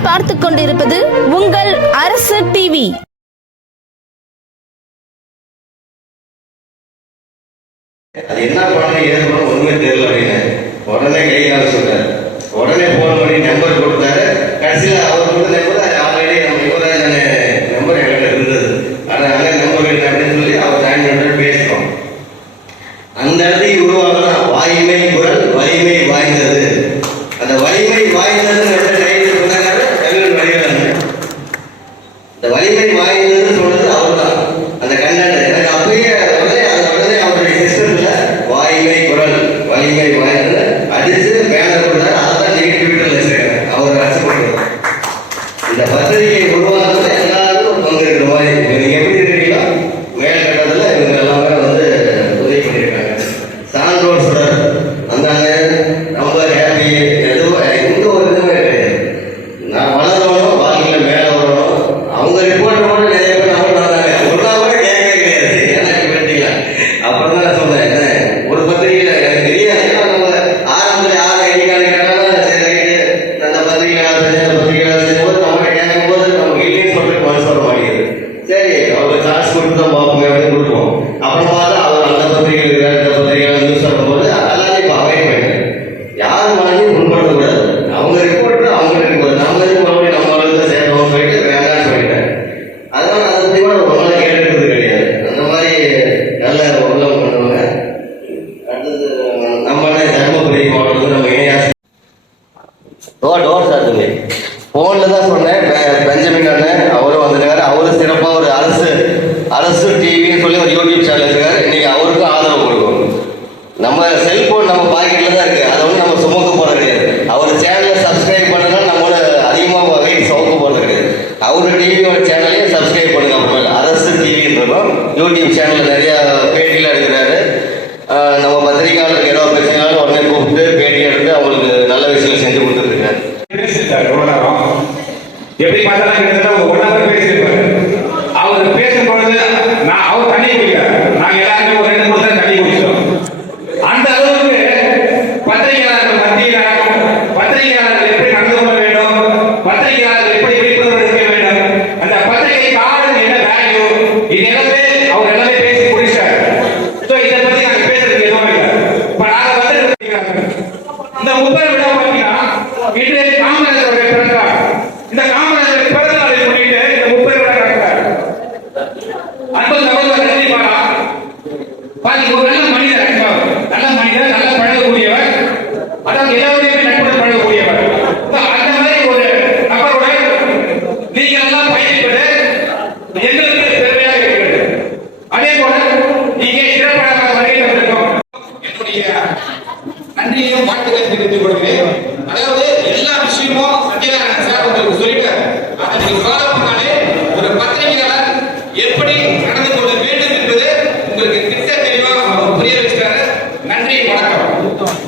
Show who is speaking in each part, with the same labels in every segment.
Speaker 1: நீங்கள் பார்த்து கொண்டிருப்பது உங்கள் அரசு டிவி என்ன பண்ண ஏது ஒண்ணுமே தெரியல அப்படின்னு உடனே கையால் சொல்றாரு கூட நம்ம கிடையாது. அந்த மாதிரி நல்ல உள்ளம் நம்ம தருமபுரி மாவட்டத்தில் நம்ம இணையாசி டோர் டோர் சாத்துங்க ஃபோனில் தான் சொன்னேன். பெஞ்சமின் அண்ணன் அவரும் வந்திருக்காரு. அவரும் சிறப்பாக ஒரு அரசு அரசு டிவின்னு சொல்லி ஒரு யூடியூப் சேனல் இருக்காரு இன்னைக்கு அவருக்கும் ஆதரவு கொடுக்கும் நம்ம செல்போன் நம்ம பாக்கெட்டில் தான் இருக்குது அதை வந்து நம்ம சுமக்க போகிறது அவர் சேனலை சப்ஸ்கிரைப் பண்ணதுனால நம்மளோட அதிகமாக வெயிட் சுமக்க போகிறது கிடையாது. அவர் டிவியோட சேனல் போகிறோம் யூடியூப் சேனலில் நிறையா பேட்டிலாம் எடுக்கிறாரு. நம்ம பத்திரிகையாளர் ஏதோ பிரச்சனைனாலும் உடனே கூப்பிட்டு பேட்டி எடுத்து அவங்களுக்கு நல்ல விஷயம் செஞ்சு கொடுத்துருக்காரு.
Speaker 2: எப்படி பார்த்தாலும் கிட்டத்தட்ட ஒன் ஹவர் பேசியிருப்பாரு. அவர் பேசும் பொழுது நான் அவர் தண்ணி குடிக்கிறார் நாங்கள் எல்லாருமே ஒரு ரெண்டு மூணு எப்படி நடந்து கொள்ள வேண்டும் என்பது உங்களுக்கு கிட்ட தெளிவாக அவர் புரிய வைக்கிறார். நன்றி வணக்கம்.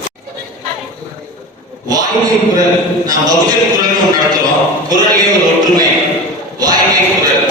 Speaker 3: வாய்மை குரல். நாம் பகுஜன் குரல் நடத்துறோம் குரலே ஒரு ஒற்றுமை. வாய்மை குரல்.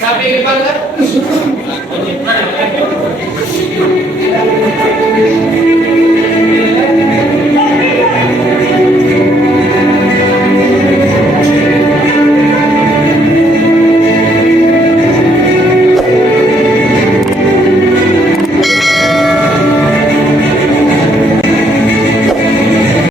Speaker 3: Kami
Speaker 2: bangga.